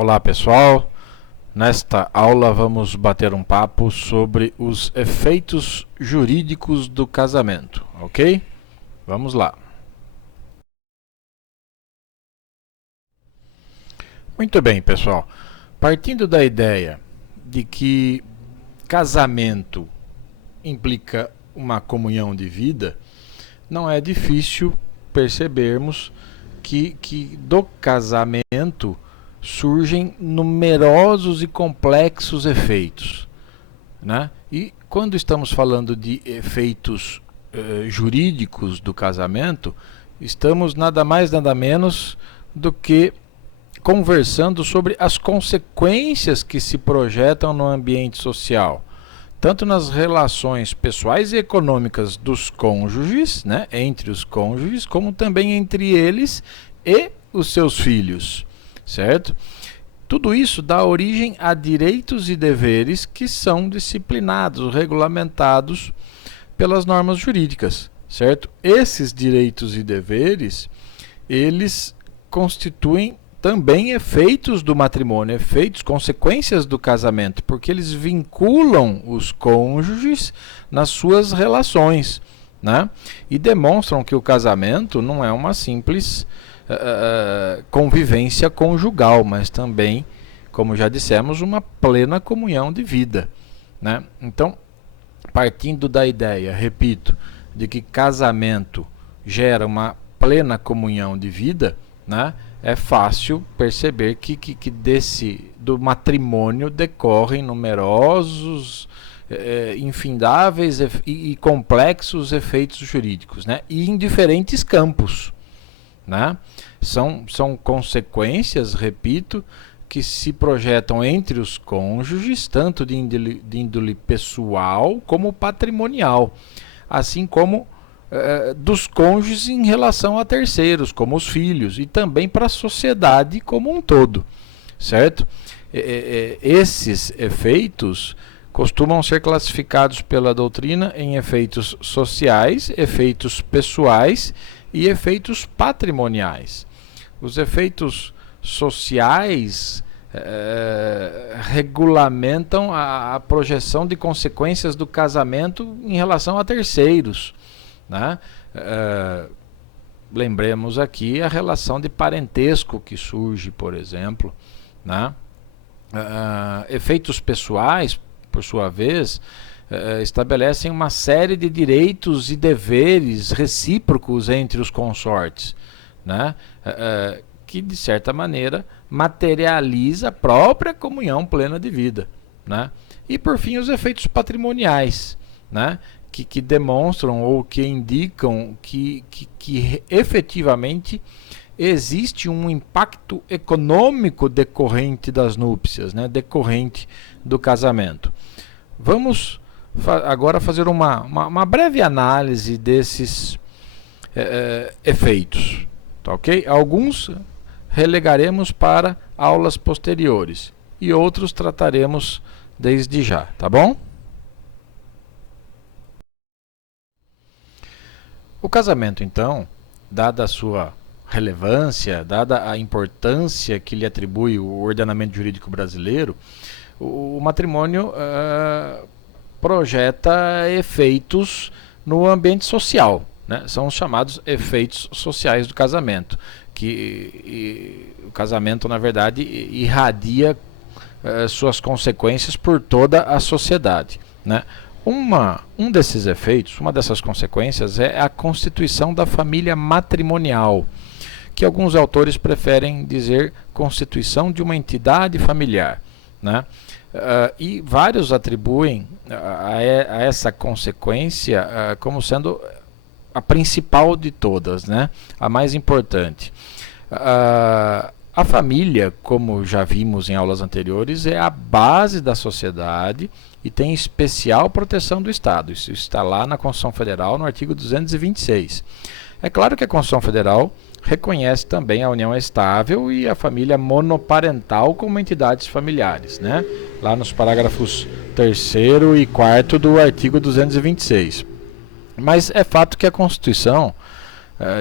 Olá pessoal, nesta aula vamos bater um papo sobre os efeitos jurídicos do casamento, ok? Vamos lá. Muito bem pessoal, partindo da ideia de que casamento implica uma comunhão de vida, não é difícil percebermos que do casamento surgem numerosos e complexos efeitos, né? E quando estamos falando de efeitos jurídicos do casamento, estamos nada mais nada menos do que conversando sobre as consequências que se projetam no ambiente social, tanto nas relações pessoais e econômicas dos cônjuges, né, entre os cônjuges, como também entre eles e os seus filhos, certo? Tudo isso dá origem a direitos e deveres que são disciplinados, regulamentados pelas normas jurídicas, certo? Esses direitos e deveres, eles constituem também efeitos do matrimônio, efeitos, consequências do casamento, porque eles vinculam os cônjuges nas suas relações, né? E demonstram que o casamento não é uma simples convivência conjugal, mas também, como já dissemos, uma plena comunhão de vida, né? Então, partindo da ideia, repito, de que casamento gera uma plena comunhão de vida, né? É fácil perceber que do matrimônio decorrem numerosos, infindáveis e complexos efeitos jurídicos, né? E em diferentes campos, né? São consequências, repito, que se projetam entre os cônjuges, tanto de índole pessoal como patrimonial, assim como dos cônjuges em relação a terceiros, como os filhos, e também para a sociedade como um todo, certo? Esses efeitos costumam ser classificados pela doutrina em efeitos sociais, efeitos pessoais e efeitos patrimoniais. Os efeitos sociais regulamentam a projeção de consequências do casamento em relação a terceiros, né? Lembremos aqui a relação de parentesco que surge, por exemplo, né? Efeitos pessoais, por sua vez, estabelecem uma série de direitos e deveres recíprocos entre os consortes, né? Que de certa maneira materializa a própria comunhão plena de vida, né? E por fim os efeitos patrimoniais, né? Que demonstram ou que indicam que efetivamente existe um impacto econômico decorrente das núpcias, né? Decorrente do casamento. Vamos agora fazer uma breve análise desses efeitos, tá ok? Alguns relegaremos para aulas posteriores e outros trataremos desde já, tá bom? O casamento, então, dada a sua relevância, dada a importância que lhe atribui o ordenamento jurídico brasileiro, o matrimônio projeta efeitos no ambiente social, né? São os chamados efeitos sociais do casamento, que o casamento, na verdade, irradia suas consequências por toda a sociedade, né? Um desses efeitos, uma dessas consequências é a constituição da família matrimonial, que alguns autores preferem dizer constituição de uma entidade familiar, né? E vários atribuem a essa consequência como sendo a principal de todas, né? A mais importante. A família, como já vimos em aulas anteriores, é a base da sociedade e tem especial proteção do Estado. Isso está lá na Constituição Federal, no artigo 226. É claro que a Constituição Federal reconhece também a união estável e a família monoparental como entidades familiares, né? Lá nos parágrafos 3º e 4º do artigo 226. Mas é fato que a Constituição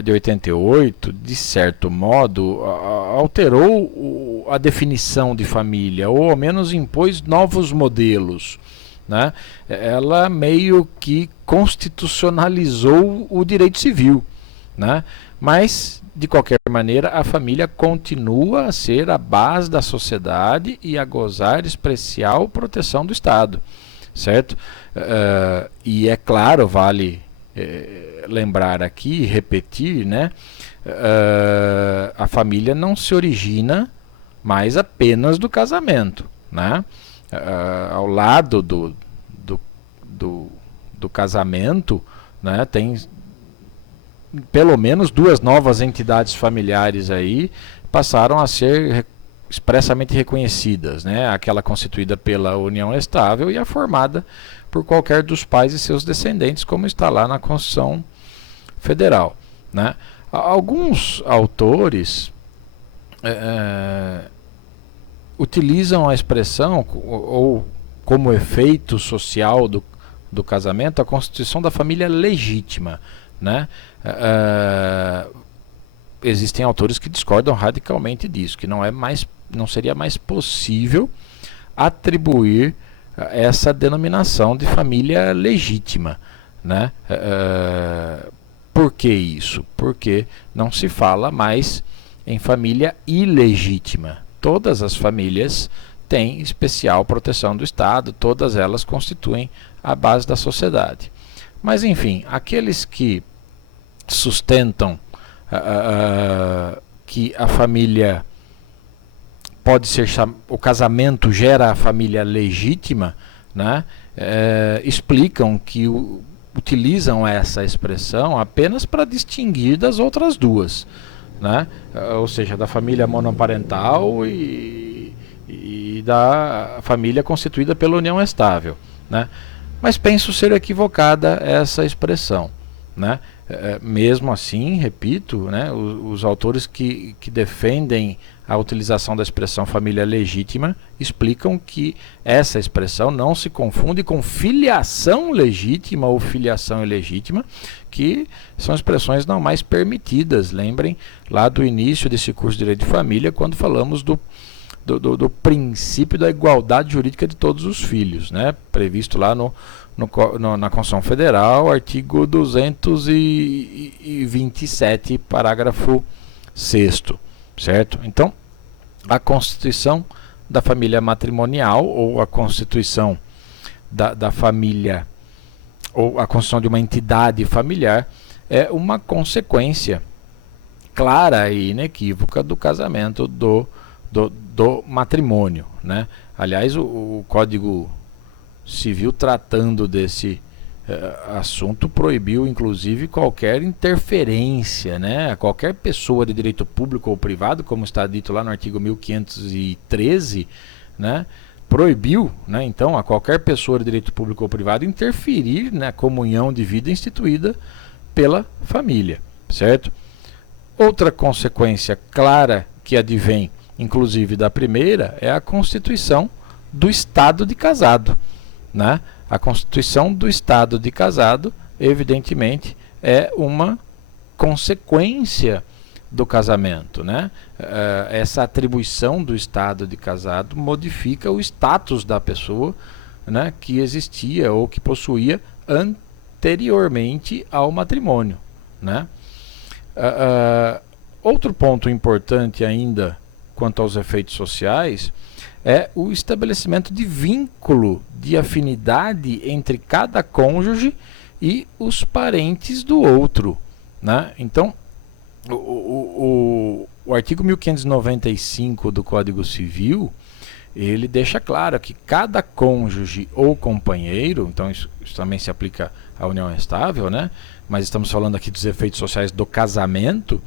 de 88, de certo modo, alterou a definição de família, ou ao menos impôs novos modelos, né? Ela meio que constitucionalizou o direito civil, né? Mas, de qualquer maneira, a família continua a ser a base da sociedade e a gozar de especial proteção do Estado, certo? E é claro, vale lembrar aqui, repetir, né? A família não se origina mais apenas do casamento, né? Ao lado do casamento, né, tem pelo menos duas novas entidades familiares aí passaram a ser expressamente reconhecidas, né? Aquela constituída pela união estável e a formada por qualquer dos pais e seus descendentes, como está lá na Constituição Federal, né? Alguns autores utilizam a expressão ou como efeito social do casamento a constituição da família legítima, né? Existem autores que discordam radicalmente disso, que não seria mais possível atribuir essa denominação de família legítima, né? Por que isso? Porque não se fala mais em família ilegítima. Todas as famílias têm especial proteção do Estado, todas elas constituem a base da sociedade. Mas, enfim, aqueles que sustentam que a família pode ser o casamento gera a família legítima, né? Explicam que utilizam essa expressão apenas para distinguir das outras duas, né? Ou seja, da família monoparental e da família constituída pela união estável, né? Mas penso ser equivocada essa expressão, né? Mesmo assim, repito, né, os autores que defendem a utilização da expressão família legítima explicam que essa expressão não se confunde com filiação legítima ou filiação ilegítima, que são expressões não mais permitidas. Lembrem lá do início desse curso de Direito de Família, quando falamos do princípio da igualdade jurídica de todos os filhos, né, previsto lá na Constituição Federal, artigo 227, parágrafo 6º, certo? Então, a constituição da família matrimonial, ou a constituição da família, ou a constituição de uma entidade familiar, é uma consequência clara e inequívoca do casamento, do matrimônio, né? Aliás, o Código Civil, tratando desse assunto, proibiu inclusive qualquer interferência, né? Qualquer pessoa de direito público ou privado, como está dito lá no artigo 1513, né? Proibiu, né, então, a qualquer pessoa de direito público ou privado interferir na comunhão de vida instituída pela família, certo? Outra consequência clara que advém, inclusive, da primeira, é a constituição do estado de casado, né? A constituição do estado de casado, evidentemente, é uma consequência do casamento, né? Essa atribuição do estado de casado modifica o status da pessoa, né, que existia ou que possuía anteriormente ao matrimônio, né? Outro ponto importante ainda quanto aos efeitos sociais é o estabelecimento de vínculo de afinidade entre cada cônjuge e os parentes do outro, né? Então, o artigo 1595 do Código Civil, ele deixa claro que cada cônjuge ou companheiro, então isso também se aplica à união estável, né? Mas estamos falando aqui dos efeitos sociais do casamento,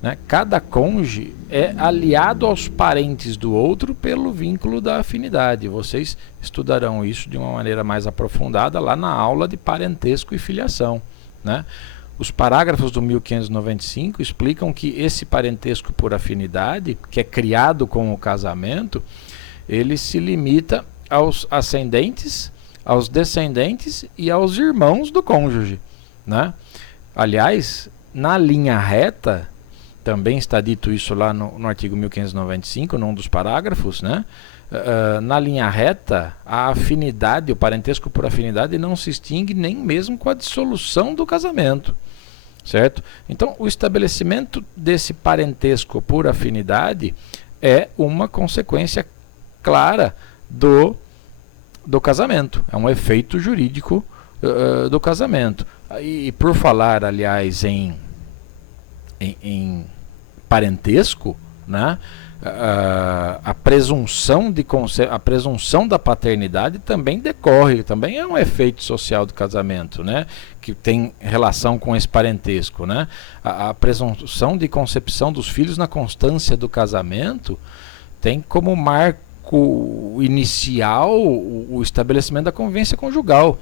né? Cada cônjuge é aliado aos parentes do outro pelo vínculo da afinidade. Vocês estudarão isso de uma maneira mais aprofundada lá na aula de parentesco e filiação, né? Os parágrafos do 1595 explicam que esse parentesco por afinidade, que é criado com o casamento, ele se limita aos ascendentes, aos descendentes e aos irmãos do cônjuge, né? Aliás, na linha reta, também está dito isso lá no artigo 1595, num dos parágrafos, né? Na linha reta, a afinidade, o parentesco por afinidade não se extingue nem mesmo com a dissolução do casamento, certo? Então, o estabelecimento desse parentesco por afinidade é uma consequência clara do casamento, é um efeito jurídico do casamento. E por falar, aliás, em parentesco, né? A presunção da paternidade também decorre, também é um efeito social do casamento, né? Que tem relação com esse parentesco, né? A presunção de concepção dos filhos na constância do casamento tem como marco inicial o estabelecimento da convivência conjugal,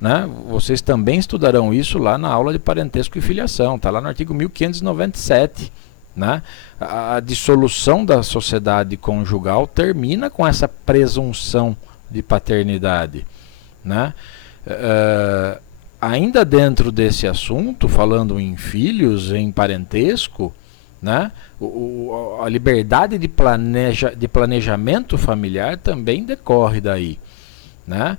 né? Vocês também estudarão isso lá na aula de parentesco e filiação, está lá no artigo 1597. Né? A dissolução da sociedade conjugal termina com essa presunção de paternidade, né? Ainda dentro desse assunto, falando em filhos, em parentesco, né? A liberdade de planejamento familiar também decorre daí, né?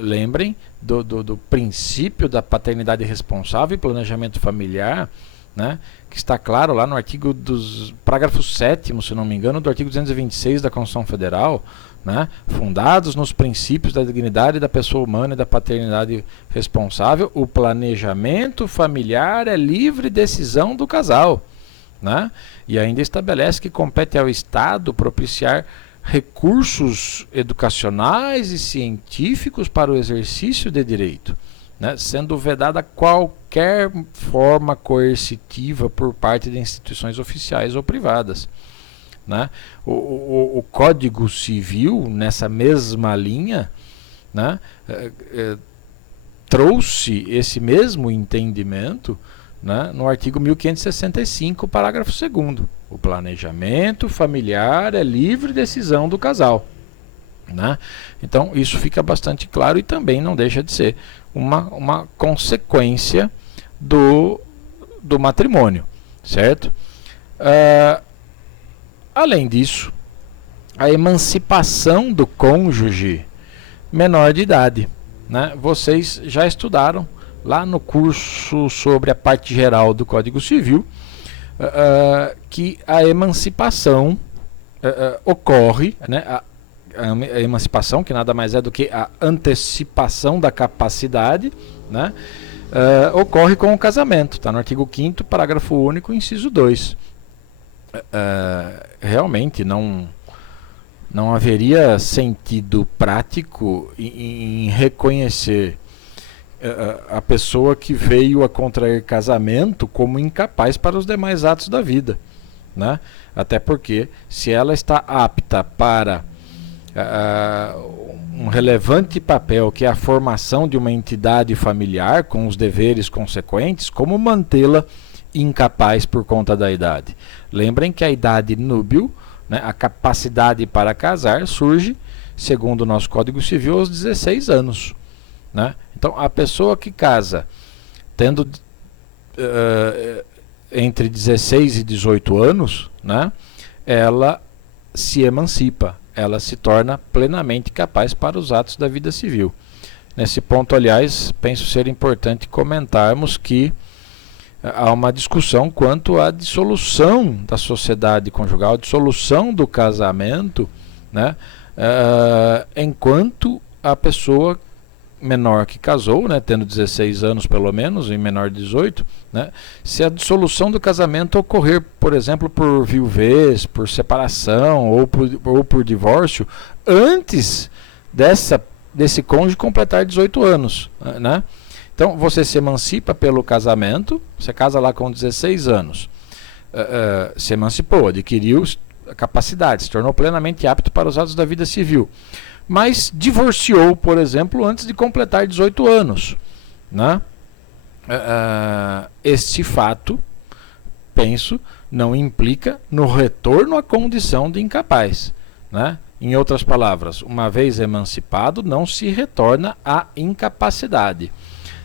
Lembrem do princípio da paternidade responsável e planejamento familiar, né? Que está claro lá no artigo parágrafo 7º, se não me engano, do artigo 226 da Constituição Federal, né? Fundados nos princípios da dignidade da pessoa humana e da paternidade responsável, o planejamento familiar é livre decisão do casal, né? E ainda estabelece que compete ao Estado propiciar recursos educacionais e científicos para o exercício de direito, né? Sendo vedada qualquer forma coercitiva por parte de instituições oficiais ou privadas, né? O Código Civil, nessa mesma linha, né, trouxe esse mesmo entendimento, né, no artigo 1565, parágrafo 2º. O planejamento familiar é livre decisão do casal, né? Então, isso fica bastante claro e também não deixa de ser uma consequência do matrimônio, certo? Além disso, a emancipação do cônjuge menor de idade, né? Vocês já estudaram lá no curso sobre a parte geral do Código Civil que a emancipação ocorre, né? A emancipação, que nada mais é do que a antecipação da capacidade, né? Ocorre com o casamento, está no artigo 5º, parágrafo único, inciso 2. Realmente não haveria sentido prático em reconhecer a pessoa que veio a contrair casamento como incapaz para os demais atos da vida, né? Até porque, se ela está apta para um relevante papel, que é a formação de uma entidade familiar com os deveres consequentes, como mantê-la incapaz por conta da idade? Lembrem que a idade núbil, né, a capacidade para casar, surge, segundo o nosso Código Civil, aos 16 anos. Né? Então, a pessoa que casa tendo entre 16 e 18 anos, né, ela se emancipa, ela se torna plenamente capaz para os atos da vida civil. Nesse ponto, aliás, penso ser importante comentarmos que há uma discussão quanto à dissolução da sociedade conjugal, dissolução do casamento, né, enquanto a pessoa menor que casou, né, tendo 16 anos pelo menos, e menor de 18, né, se a dissolução do casamento ocorrer, por exemplo, por viuvez, por separação ou por divórcio, antes desse cônjuge completar 18 anos, né? Então, você se emancipa pelo casamento, você casa lá com 16 anos, se emancipou, adquiriu a capacidade, se tornou plenamente apto para os atos da vida civil, mas divorciou, por exemplo, antes de completar 18 anos, né? Este fato, penso, não implica no retorno à condição de incapaz, né? Em outras palavras, uma vez emancipado, não se retorna à incapacidade.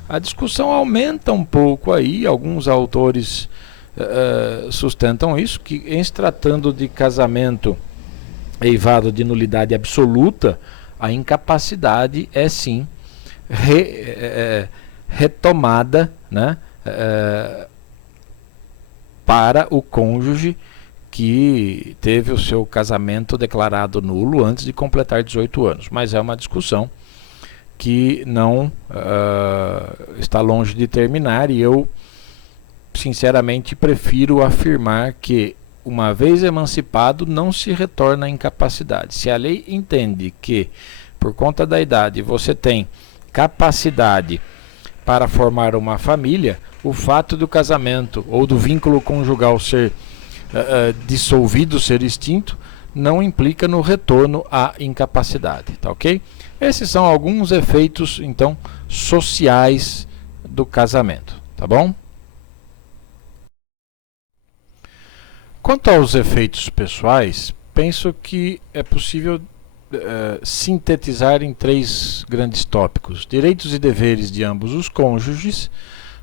A discussão aumenta um pouco aí, alguns autores sustentam isso, que em se tratando de casamento eivado de nulidade absoluta, a incapacidade é sim retomada, né, para o cônjuge que teve o seu casamento declarado nulo antes de completar 18 anos. Mas é uma discussão que não está longe de terminar, e eu sinceramente prefiro afirmar que, uma vez emancipado, não se retorna à incapacidade. Se a lei entende que, por conta da idade, você tem capacidade para formar uma família, o fato do casamento ou do vínculo conjugal ser dissolvido, ser extinto, não implica no retorno à incapacidade, tá ok? Esses são alguns efeitos, então, sociais do casamento, tá bom? Quanto aos efeitos pessoais, penso que é possível sintetizar em 3 grandes tópicos: direitos e deveres de ambos os cônjuges,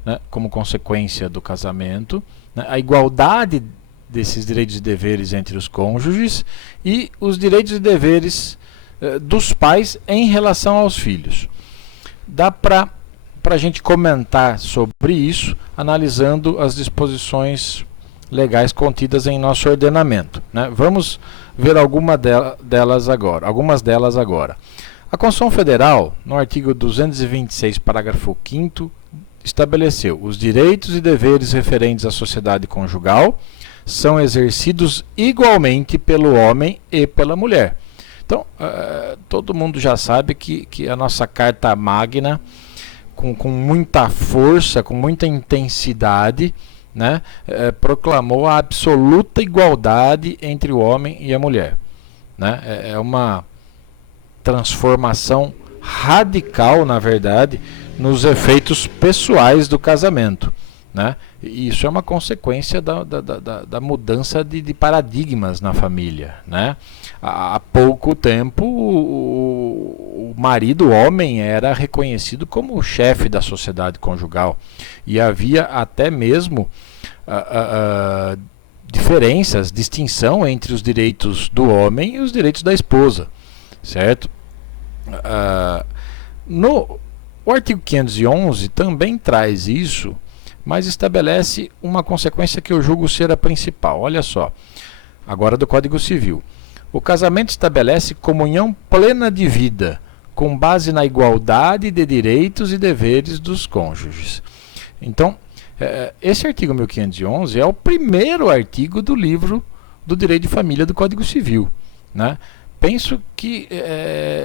né, como consequência do casamento, né, a igualdade desses direitos e deveres entre os cônjuges e os direitos e deveres dos pais em relação aos filhos. Dá para a gente comentar sobre isso analisando as disposições legais contidas em nosso ordenamento, né? Vamos ver algumas delas agora. A Constituição Federal, no artigo 226, parágrafo 5º, estabeleceu: os direitos e deveres referentes à sociedade conjugal são exercidos igualmente pelo homem e pela mulher. Então, todo mundo já sabe que a nossa Carta Magna, com muita força, com muita intensidade, né, proclamou a absoluta igualdade entre o homem e a mulher, né? É uma transformação radical, na verdade, nos efeitos pessoais do casamento, né? E isso é uma consequência da mudança de paradigmas na família, né? Há pouco tempo o marido, o homem, era reconhecido como o chefe da sociedade conjugal, e havia até mesmo diferenças, distinção entre os direitos do homem e os direitos da esposa, certo? O artigo 511 também traz isso, mas estabelece uma consequência que eu julgo ser a principal. Olha só, agora do Código Civil. O casamento estabelece comunhão plena de vida, com base na igualdade de direitos e deveres dos cônjuges. Então, esse artigo 1511 é o primeiro artigo do livro do Direito de Família do Código Civil, né? Penso que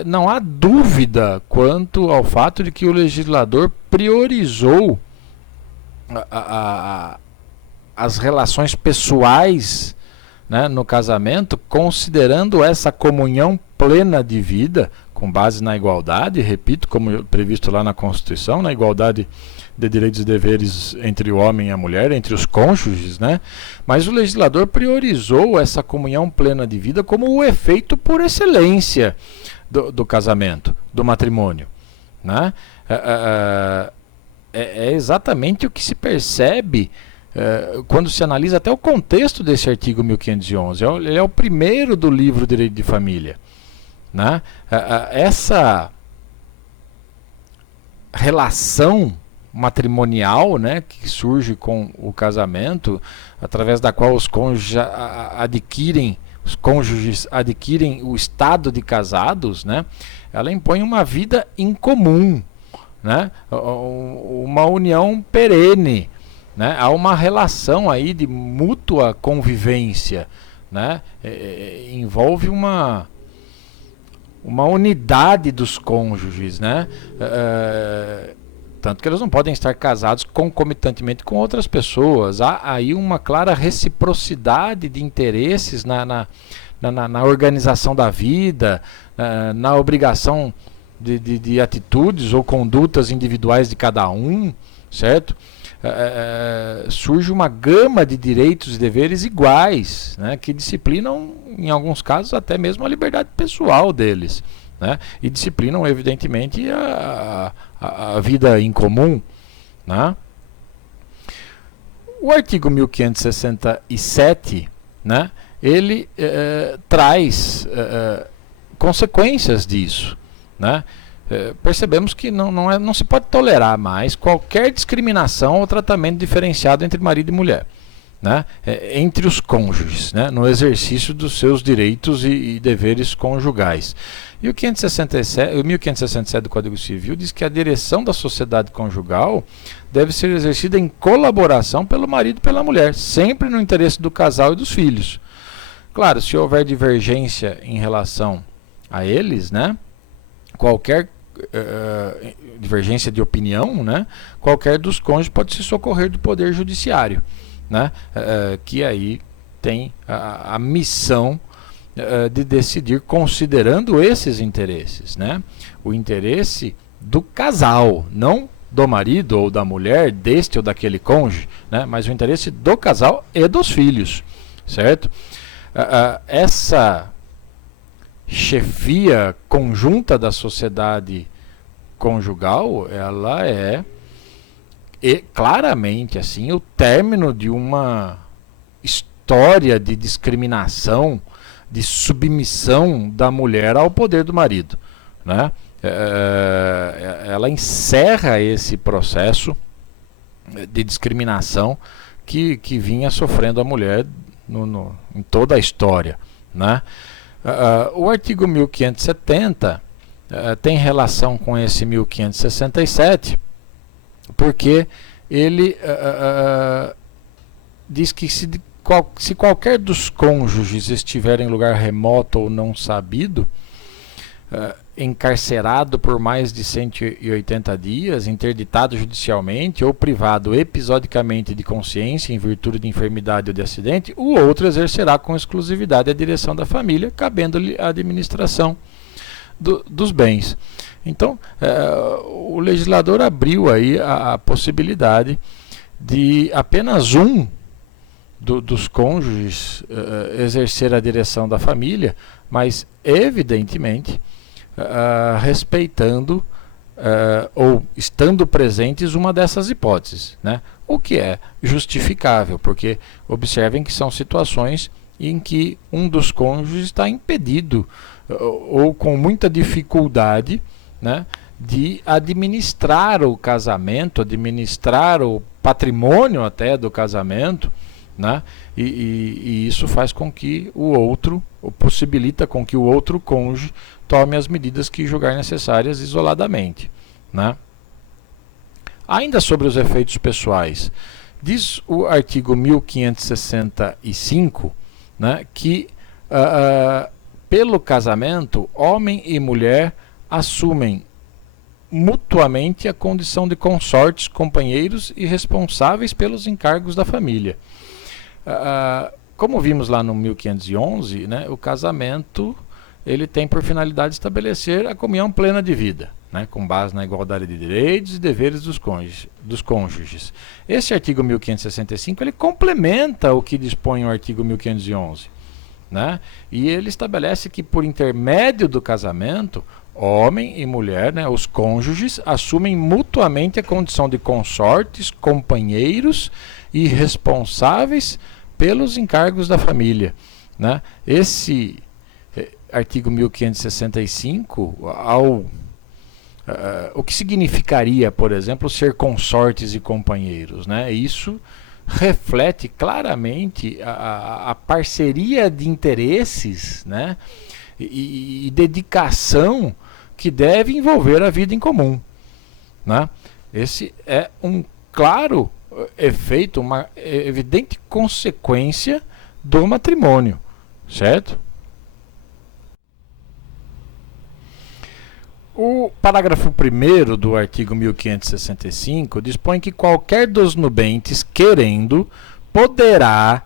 não há dúvida quanto ao fato de que o legislador priorizou as relações pessoais, né, no casamento, considerando essa comunhão plena de vida, com base na igualdade, repito, como previsto lá na Constituição, na igualdade de direitos e deveres entre o homem e a mulher, entre os cônjuges, né? Mas o legislador priorizou essa comunhão plena de vida como o efeito por excelência do casamento, do matrimônio, né? É exatamente o que se percebe quando se analisa até o contexto desse artigo 1511. Ele é o primeiro do livro Direito de Família, né? Essa relação matrimonial, né, que surge com o casamento, através da qual os cônjuges adquirem o estado de casados, né, ela impõe uma vida em comum, né, uma união perene, né, há uma relação aí de mútua convivência, né, envolve uma unidade dos cônjuges, né, tanto que eles não podem estar casados concomitantemente com outras pessoas. Há aí uma clara reciprocidade de interesses na organização da vida, na obrigação de atitudes ou condutas individuais de cada um, certo? Surge uma gama de direitos e deveres iguais, né, que disciplinam, em alguns casos, até mesmo a liberdade pessoal deles, né, e disciplinam, evidentemente, a vida em comum, né? O artigo 1567, né, ele traz consequências disso, né? Percebemos que não se pode tolerar mais qualquer discriminação ou tratamento diferenciado entre marido e mulher, né? Entre os cônjuges, né? No exercício dos seus direitos e deveres conjugais. E o 1567 do Código Civil diz que a direção da sociedade conjugal deve ser exercida em colaboração pelo marido e pela mulher, sempre no interesse do casal e dos filhos. Claro, se houver divergência em relação a eles, né, qualquer divergência de opinião, né, qualquer dos cônjuges pode se socorrer do Poder Judiciário, né, que aí tem a missão de decidir considerando esses interesses, né, o interesse do casal, não do marido ou da mulher, deste ou daquele cônjuge, né, mas o interesse do casal e dos filhos, certo? Essa chefia conjunta da sociedade conjugal, ela é claramente assim o término de uma história de discriminação, de submissão da mulher ao poder do marido, né? Ela encerra esse processo de discriminação que vinha sofrendo a mulher em toda a história, né? O artigo 1570 tem relação com esse 1567, porque ele diz que se qualquer dos cônjuges estiver em lugar remoto ou não sabido, encarcerado por mais de 180 dias, interditado judicialmente ou privado episodicamente de consciência em virtude de enfermidade ou de acidente, o outro exercerá com exclusividade a direção da família, cabendo-lhe a administração dos bens. Então, o legislador abriu aí a possibilidade de apenas um dos cônjuges exercer a direção da família, mas evidentemente respeitando ou estando presentes uma dessas hipóteses, né? O que é justificável, porque observem que são situações em que um dos cônjuges está impedido ou com muita dificuldade, né, de administrar o casamento, administrar o patrimônio até do casamento, né? E isso faz com que o outro, ou possibilita com que o outro cônjuge tome as medidas que julgar necessárias isoladamente, né? Ainda sobre os efeitos pessoais, diz o artigo 1565, né, que pelo casamento, homem e mulher assumem mutuamente a condição de consortes, companheiros e responsáveis pelos encargos da família. Como vimos lá no 1511, né, o casamento ele tem por finalidade estabelecer a comunhão plena de vida, né, com base na igualdade de direitos e deveres dos cônjuges. Esse artigo 1565 ele complementa o que dispõe o artigo 1511, né, e ele estabelece que por intermédio do casamento, homem e mulher, né, os cônjuges, assumem mutuamente a condição de consortes, companheiros e responsáveis pelos encargos da família, né? Esse artigo 1565, o que significaria, por exemplo, ser consortes e companheiros, né? Isso reflete claramente a parceria de interesses, né, e dedicação que deve envolver a vida em comum, né? Esse é um claro efeito, uma evidente consequência do matrimônio, certo? O parágrafo 1º do artigo 1565 dispõe que qualquer dos nubentes, querendo, poderá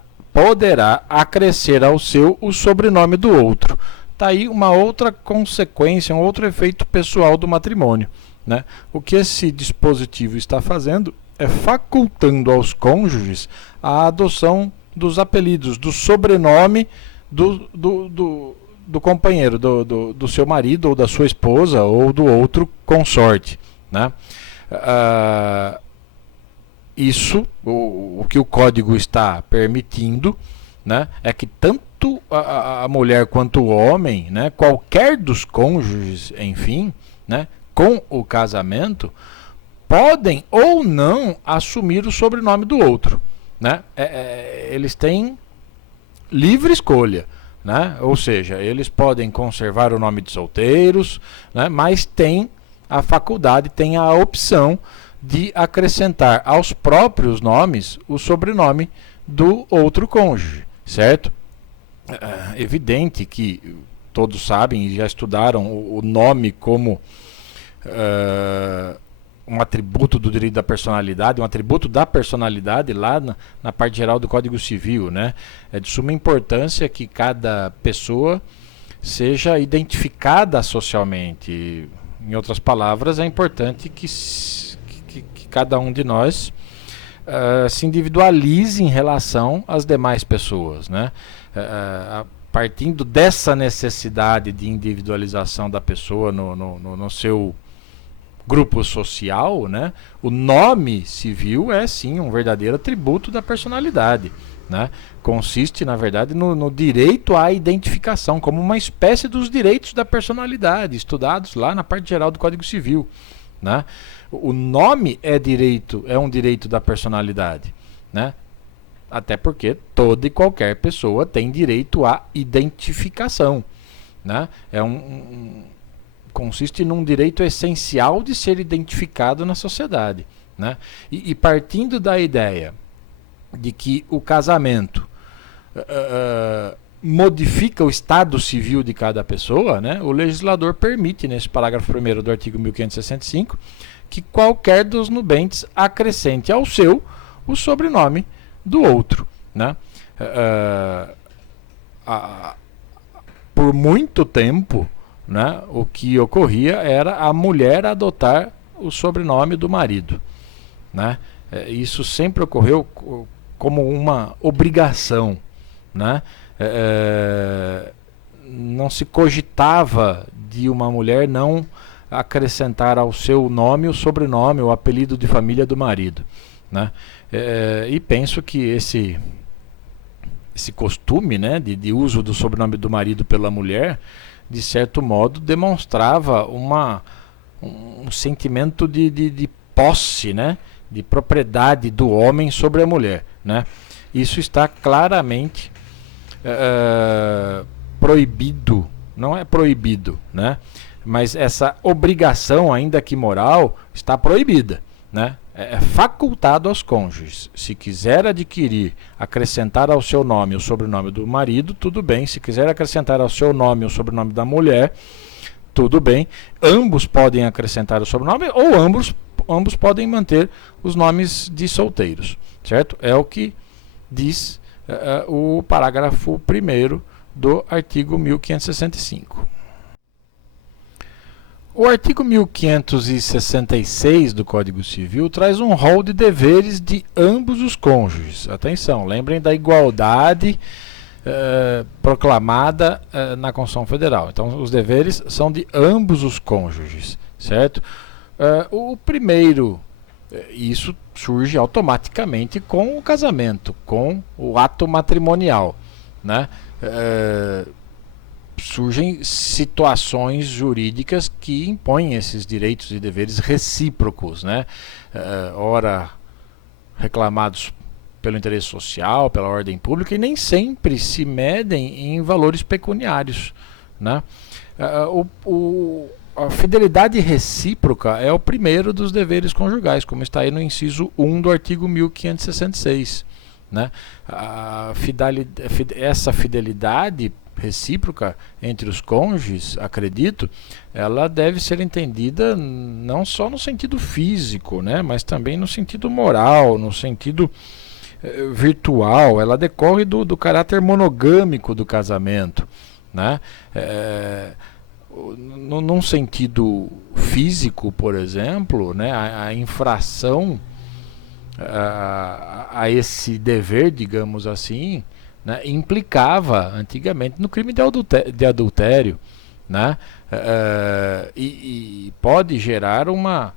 acrescer ao seu o sobrenome do outro. Está aí uma outra consequência, um outro efeito pessoal do matrimônio, né? O que esse dispositivo está fazendo é facultando aos cônjuges a adoção dos apelidos, do sobrenome do companheiro, do seu marido ou da sua esposa ou do outro consorte, né? isso, o que o código está permitindo, né, é que tanto a mulher quanto o homem, né, qualquer dos cônjuges, enfim, né, com o casamento, podem ou não assumir o sobrenome do outro. Né? Eles têm livre escolha. Né? Ou seja, eles podem conservar o nome de solteiros, né? Mas têm a faculdade, têm a opção de acrescentar aos próprios nomes o sobrenome do outro cônjuge, certo? É evidente que todos sabem e já estudaram o nome como um atributo do direito da personalidade, um atributo da personalidade lá na parte geral do Código Civil, né? É de suma importância que cada pessoa seja identificada socialmente. Em outras palavras, é importante que cada um de nós se individualize em relação às demais pessoas, né? Partindo dessa necessidade de individualização da pessoa no seu grupo social, né? O nome civil é sim um verdadeiro atributo da personalidade, né? Consiste, na verdade, no direito à identificação, como uma espécie dos direitos da personalidade, estudados lá na parte geral do Código Civil, né? O nome é um direito da personalidade, né? Até porque toda e qualquer pessoa tem direito à identificação, né? Consiste num direito essencial de ser identificado na sociedade, né? E partindo da ideia de que o casamento modifica o estado civil de cada pessoa, né? O legislador permite, nesse parágrafo 1º do artigo 1565, que qualquer dos nubentes acrescente ao seu o sobrenome do outro, né? Por muito tempo, né, o que ocorria era a mulher adotar o sobrenome do marido, né? Isso sempre ocorreu como uma obrigação, né? Não se cogitava de uma mulher não acrescentar ao seu nome o sobrenome, o apelido de família do marido, né? E penso que esse costume, né, de uso do sobrenome do marido pela mulher, de certo modo, demonstrava um sentimento de posse, né? De propriedade do homem sobre a mulher, né? Isso está claramente proibido, não é proibido, né? Mas essa obrigação, ainda que moral, está proibida, né? É facultado aos cônjuges. Se quiser adquirir, acrescentar ao seu nome o sobrenome do marido, tudo bem. Se quiser acrescentar ao seu nome o sobrenome da mulher, tudo bem. Ambos podem acrescentar o sobrenome ou ambos podem manter os nomes de solteiros, certo? É o que diz o parágrafo 1º do artigo 1565. O artigo 1566 do Código Civil traz um rol de deveres de ambos os cônjuges. Atenção, lembrem da igualdade proclamada na Constituição Federal. Então, os deveres são de ambos os cônjuges, certo? O primeiro, isso surge automaticamente com o casamento, com o ato matrimonial, né? Surgem situações jurídicas que impõem esses direitos e deveres recíprocos, né? Ora reclamados pelo interesse social, pela ordem pública, e nem sempre se medem em valores pecuniários, né? A fidelidade recíproca é o primeiro dos deveres conjugais, como está aí no inciso 1 do artigo 1566, né? Essa fidelidade recíproca entre os cônjuges, acredito, ela deve ser entendida não só no sentido físico, né, mas também no sentido moral, no sentido virtual. Ela decorre do caráter monogâmico do casamento, né? Num sentido físico, por exemplo, né, a infração a esse dever, digamos assim, né, implicava antigamente no crime de adultério, né? E pode gerar uma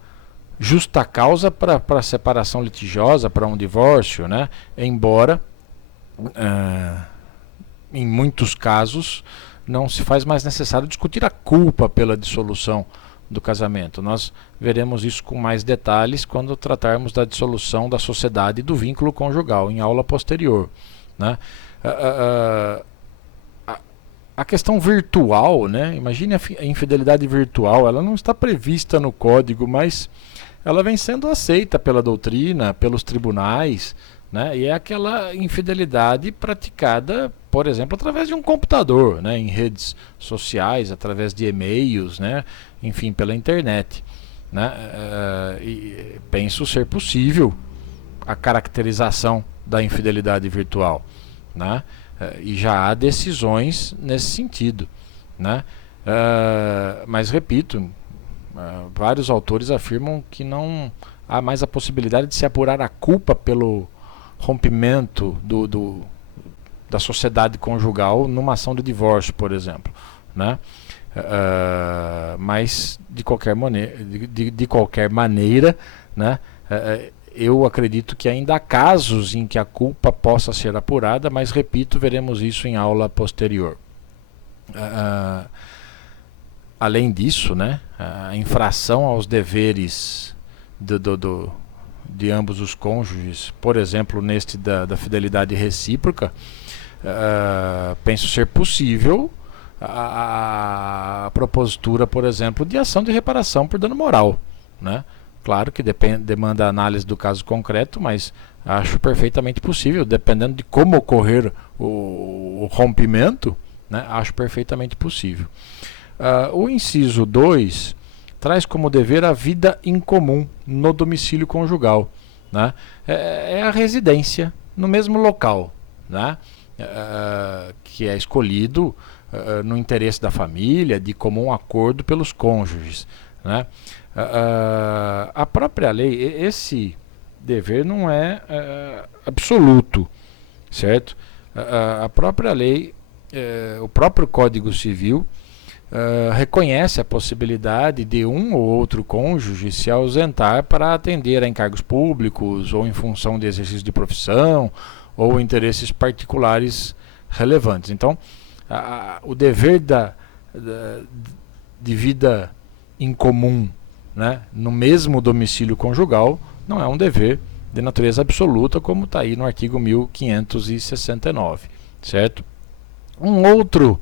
justa causa para a separação litigiosa, para um divórcio, né? Embora em muitos casos não se faz mais necessário discutir a culpa pela dissolução do casamento. Nós veremos isso com mais detalhes quando tratarmos da dissolução da sociedade e do vínculo conjugal, em aula posterior, né? A questão virtual, né? Imagine a infidelidade virtual, ela não está prevista no código, mas ela vem sendo aceita pela doutrina, pelos tribunais, né? E é aquela infidelidade praticada, por exemplo, através de um computador, né? Em redes sociais, através de e-mails, né? Enfim, pela internet, né? E penso ser possível a caracterização da infidelidade virtual, né? E já há decisões nesse sentido, né? Mas repito, vários autores afirmam que não há mais a possibilidade de se apurar a culpa pelo rompimento da sociedade conjugal numa ação de divórcio, por exemplo, né? Mas de qualquer maneira, né? Eu acredito que ainda há casos em que a culpa possa ser apurada, mas repito, veremos isso em aula posterior. Além disso, né, a infração aos deveres de ambos os cônjuges, por exemplo, neste da fidelidade recíproca, penso ser possível a propositura, por exemplo, de ação de reparação por dano moral, né? Claro que demanda análise do caso concreto, mas acho perfeitamente possível, dependendo de como ocorrer o rompimento, né, acho perfeitamente possível. O inciso 2 traz como dever a vida em comum no domicílio conjugal, né? É a residência no mesmo local, né? Que é escolhido no interesse da família, de comum acordo pelos cônjuges, né? A própria lei, esse dever não é absoluto, certo? A própria lei, o próprio Código Civil reconhece a possibilidade de um ou outro cônjuge se ausentar para atender a encargos públicos ou em função de exercício de profissão ou interesses particulares relevantes. Então, o dever de vida em comum, né, no mesmo domicílio conjugal não é um dever de natureza absoluta, como está aí no artigo 1569, certo? Um outro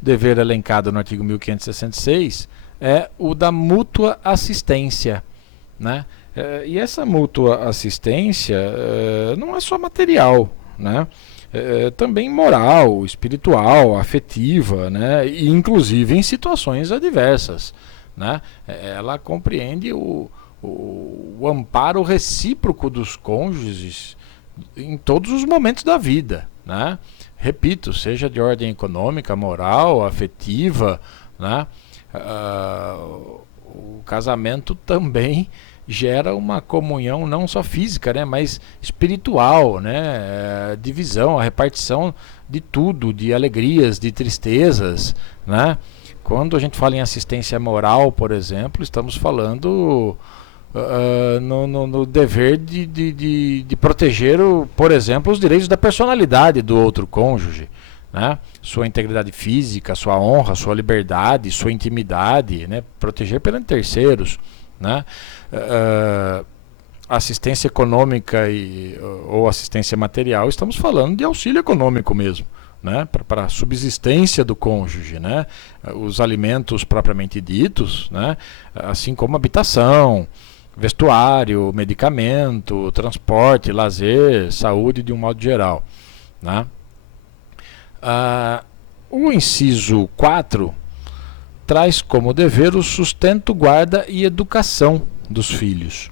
dever elencado no artigo 1566 é o da mútua assistência, né? E essa mútua assistência não é só material, né? Também moral, espiritual, afetiva, né? E inclusive em situações adversas, né? Ela compreende o amparo recíproco dos cônjuges em todos os momentos da vida, né? Repito, seja de ordem econômica, moral, afetiva, né? O casamento também gera uma comunhão não só física, né, mas espiritual, né? Divisão, a repartição de tudo, de alegrias, de tristezas, né? Quando a gente fala em assistência moral, por exemplo, estamos falando no dever de proteger, por exemplo, os direitos da personalidade do outro cônjuge, né? Sua integridade física, sua honra, sua liberdade, sua intimidade, né? Proteger perante terceiros, né? Assistência econômica ou assistência material, estamos falando de auxílio econômico mesmo, né, para a subsistência do cônjuge, né, os alimentos propriamente ditos, né, assim como habitação, vestuário, medicamento, transporte, lazer, saúde de um modo geral, né. O inciso 4 traz como dever o sustento, guarda e educação dos filhos.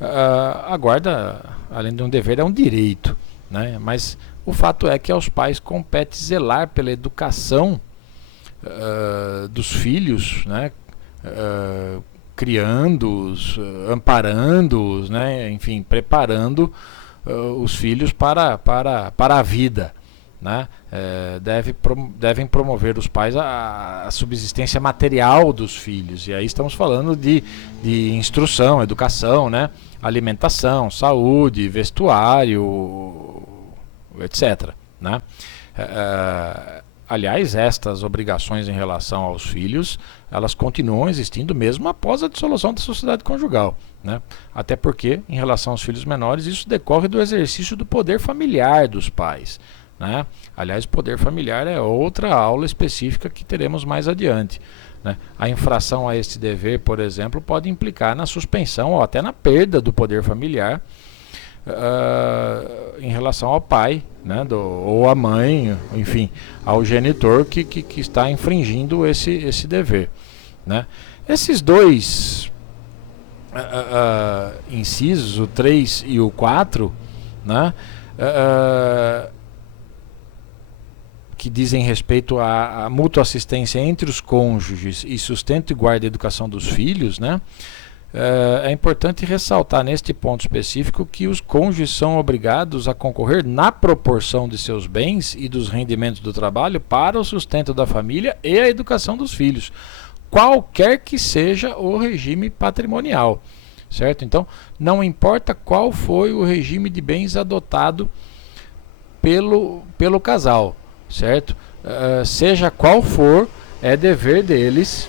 A guarda, além de um dever, é um direito, né, mas o fato é que aos pais compete zelar pela educação dos filhos, né, criando-os, amparando-os, né, enfim, preparando os filhos para a vida, né, devem promover os pais a subsistência material dos filhos. E aí estamos falando de instrução, educação, né, alimentação, saúde, vestuário, etc. Né? Aliás, estas obrigações em relação aos filhos, elas continuam existindo mesmo após a dissolução da sociedade conjugal, né? Até porque, em relação aos filhos menores, isso decorre do exercício do poder familiar dos pais, né? Aliás, o poder familiar é outra aula específica que teremos mais adiante, né? A infração a este dever, por exemplo, pode implicar na suspensão ou até na perda do poder familiar em relação ao pai, né, ou à mãe, enfim, ao genitor que está infringindo esse dever, né? Esses dois incisos, o 3 e o 4, né, que dizem respeito à mútua assistência entre os cônjuges e sustento e guarda e educação dos filhos, né? É importante ressaltar neste ponto específico que os cônjuges são obrigados a concorrer na proporção de seus bens e dos rendimentos do trabalho para o sustento da família e a educação dos filhos, qualquer que seja o regime patrimonial, certo? Então, não importa qual foi o regime de bens adotado pelo casal, certo? Seja qual for, é dever deles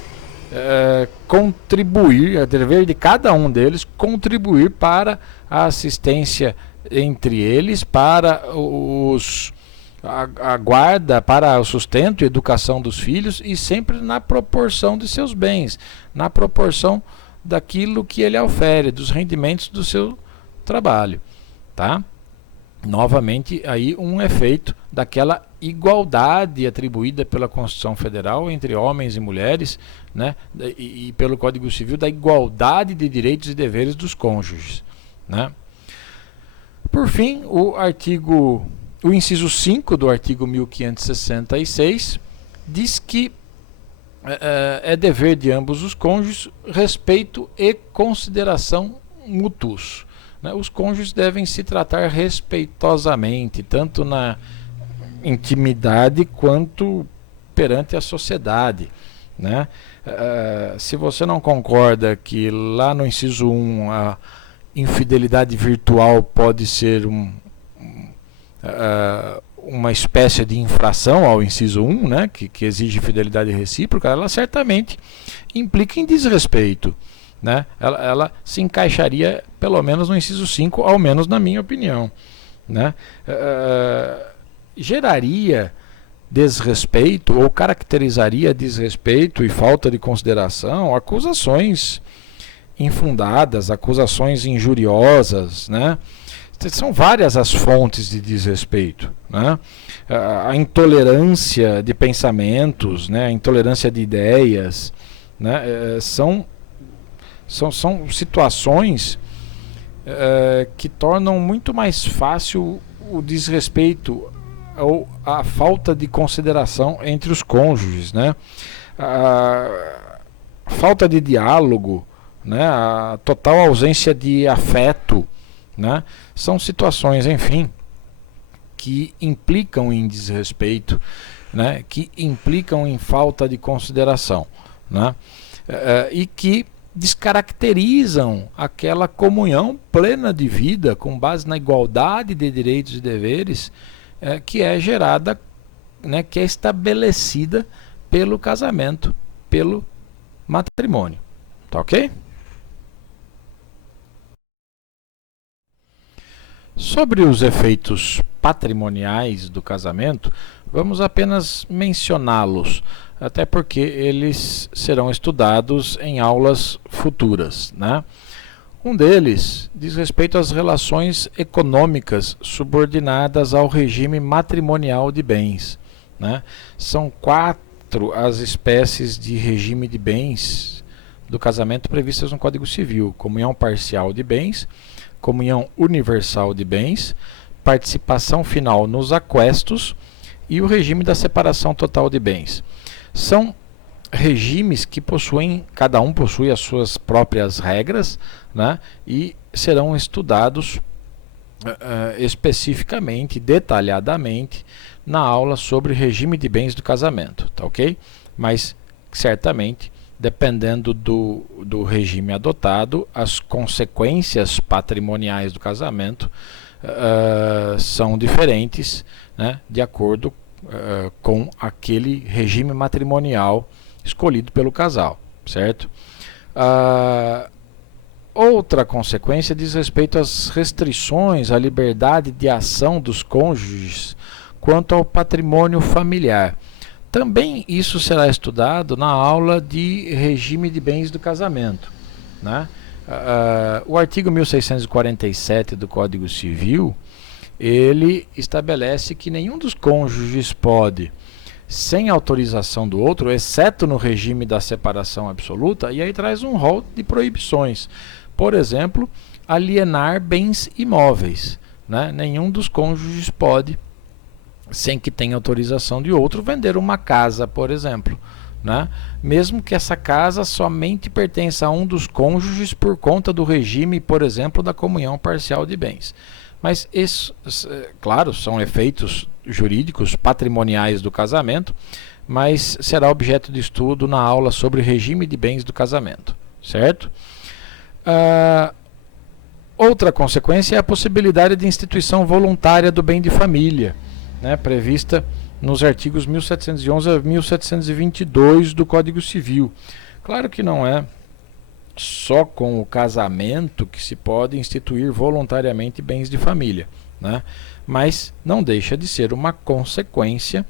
contribuir, é dever de cada um deles contribuir para a assistência entre eles, para a guarda, para o sustento e educação dos filhos, e sempre na proporção de seus bens, na proporção daquilo que ele ofere, dos rendimentos do seu trabalho, tá? Novamente aí um efeito daquela igualdade atribuída pela Constituição Federal entre homens e mulheres, né, e pelo Código Civil, da igualdade de direitos e deveres dos cônjuges, né? Por fim, o inciso 5 do artigo 1566 diz que é dever de ambos os cônjuges respeito e consideração mútuos, né? Os cônjuges devem se tratar respeitosamente, tanto na intimidade quanto perante a sociedade, né? Se você não concorda que lá no inciso 1 a infidelidade virtual pode ser uma espécie de infração ao inciso 1, né, que exige fidelidade recíproca, ela certamente implica em desrespeito, né? Ela se encaixaria pelo menos no inciso 5, ao menos na minha opinião, né? Geraria desrespeito ou caracterizaria desrespeito e falta de consideração acusações infundadas, acusações injuriosas, né? São várias as fontes de desrespeito, né? A intolerância de pensamentos, né? A intolerância de ideias, né? São situações que tornam muito mais fácil o desrespeito ou a falta de consideração entre os cônjuges, né? A falta de diálogo, né? A total ausência de afeto, né? São situações, enfim, que implicam em desrespeito, né? Que implicam em falta de consideração, né? E que descaracterizam aquela comunhão plena de vida com base na igualdade de direitos e deveres que é gerada, né, que é estabelecida pelo casamento, pelo matrimônio. Tá ok? Sobre os efeitos patrimoniais do casamento, vamos apenas mencioná-los, até porque eles serão estudados em aulas futuras, né? Um deles diz respeito às relações econômicas subordinadas ao regime matrimonial de bens, né? São 4 as espécies de regime de bens do casamento previstas no Código Civil: comunhão parcial de bens, comunhão universal de bens, participação final nos aquestos e o regime da separação total de bens. São regimes que cada um possui as suas próprias regras, né, e serão estudados especificamente, detalhadamente, na aula sobre regime de bens do casamento, tá ok? Mas certamente, dependendo do regime adotado, as consequências patrimoniais do casamento são diferentes, né, de acordo com aquele regime matrimonial escolhido pelo casal, certo? Outra consequência diz respeito às restrições à liberdade de ação dos cônjuges quanto ao patrimônio familiar. Também isso será estudado na aula de regime de bens do casamento, né? O artigo 1647 do Código Civil, ele estabelece que nenhum dos cônjuges pode, sem autorização do outro, exceto no regime da separação absoluta, e aí traz um rol de proibições. Por exemplo, alienar bens imóveis, né? Nenhum dos cônjuges pode, sem que tenha autorização de outro, vender uma casa, por exemplo, né? Mesmo que essa casa somente pertença a um dos cônjuges por conta do regime, por exemplo, da comunhão parcial de bens. Mas isso, claro, são efeitos jurídicos patrimoniais do casamento, mas será objeto de estudo na aula sobre regime de bens do casamento, certo? Outra consequência é a possibilidade de instituição voluntária do bem de família, né, prevista nos artigos 1711 a 1722 do Código Civil. Claro que não é só com o casamento que se pode instituir voluntariamente bens de família, né? Mas não deixa de ser uma consequência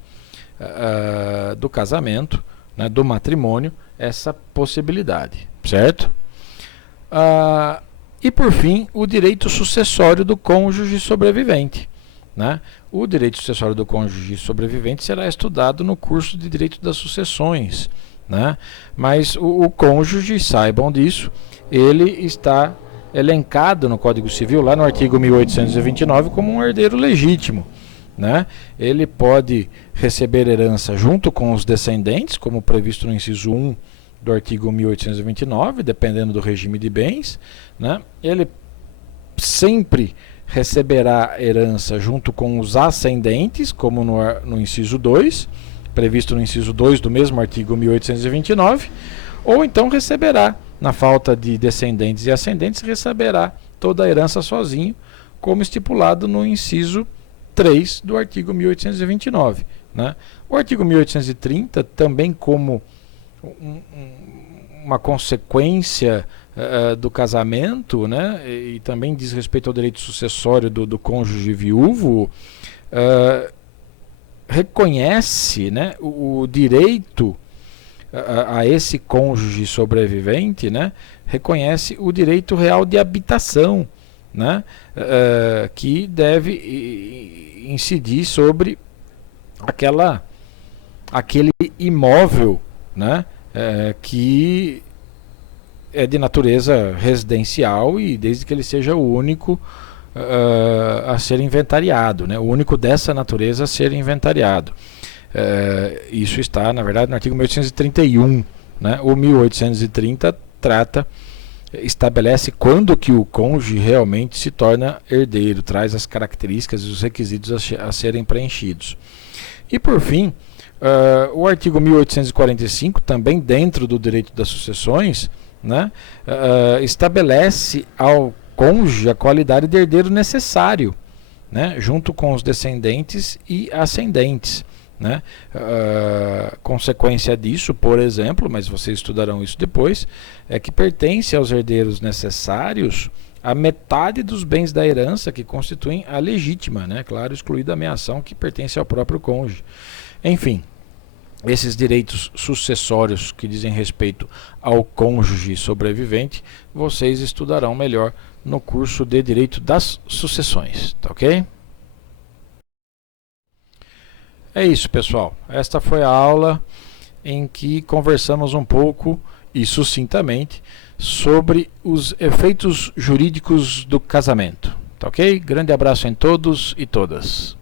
do casamento, né, do matrimônio, essa possibilidade, certo? E por fim, o direito sucessório do cônjuge sobrevivente, né? O direito sucessório do cônjuge sobrevivente será estudado no curso de Direito das Sucessões, né? Mas o cônjuge, saibam disso, ele está elencado no Código Civil, lá no artigo 1829, como um herdeiro legítimo, né? Ele pode receber herança junto com os descendentes, como previsto no inciso 1 do artigo 1829, dependendo do regime de bens, né? Ele sempre receberá herança junto com os ascendentes, como no inciso 2, previsto no inciso 2 do mesmo artigo 1829, ou então receberá, na falta de descendentes e ascendentes, receberá toda a herança sozinho, como estipulado no inciso 3 do artigo 1829, né? O artigo 1830, também como uma consequência do casamento, né, e também diz respeito ao direito sucessório do cônjuge viúvo, reconhece, né, o direito a esse cônjuge sobrevivente, né, reconhece o direito real de habitação, né, que deve incidir sobre aquele imóvel, né, que é de natureza residencial e desde que ele seja o único a ser inventariado, né? O único dessa natureza a ser inventariado. Isso está, na verdade, no artigo 1831, né? O 1830 estabelece quando que o cônjuge realmente se torna herdeiro, traz as características e os requisitos a serem preenchidos. E por fim, o artigo 1845, também dentro do direito das sucessões, né, estabelece ao cônjuge a qualidade de herdeiro necessário, né, junto com os descendentes e ascendentes, né? Consequência disso, por exemplo, mas vocês estudarão isso depois, é que pertence aos herdeiros necessários a metade dos bens da herança que constituem a legítima, né, claro, excluída a meação que pertence ao próprio cônjuge. Enfim, esses direitos sucessórios que dizem respeito ao cônjuge sobrevivente, vocês estudarão melhor no curso de Direito das Sucessões, tá ok? É isso, pessoal. Esta foi a aula em que conversamos um pouco e sucintamente sobre os efeitos jurídicos do casamento, tá ok? Grande abraço em todos e todas.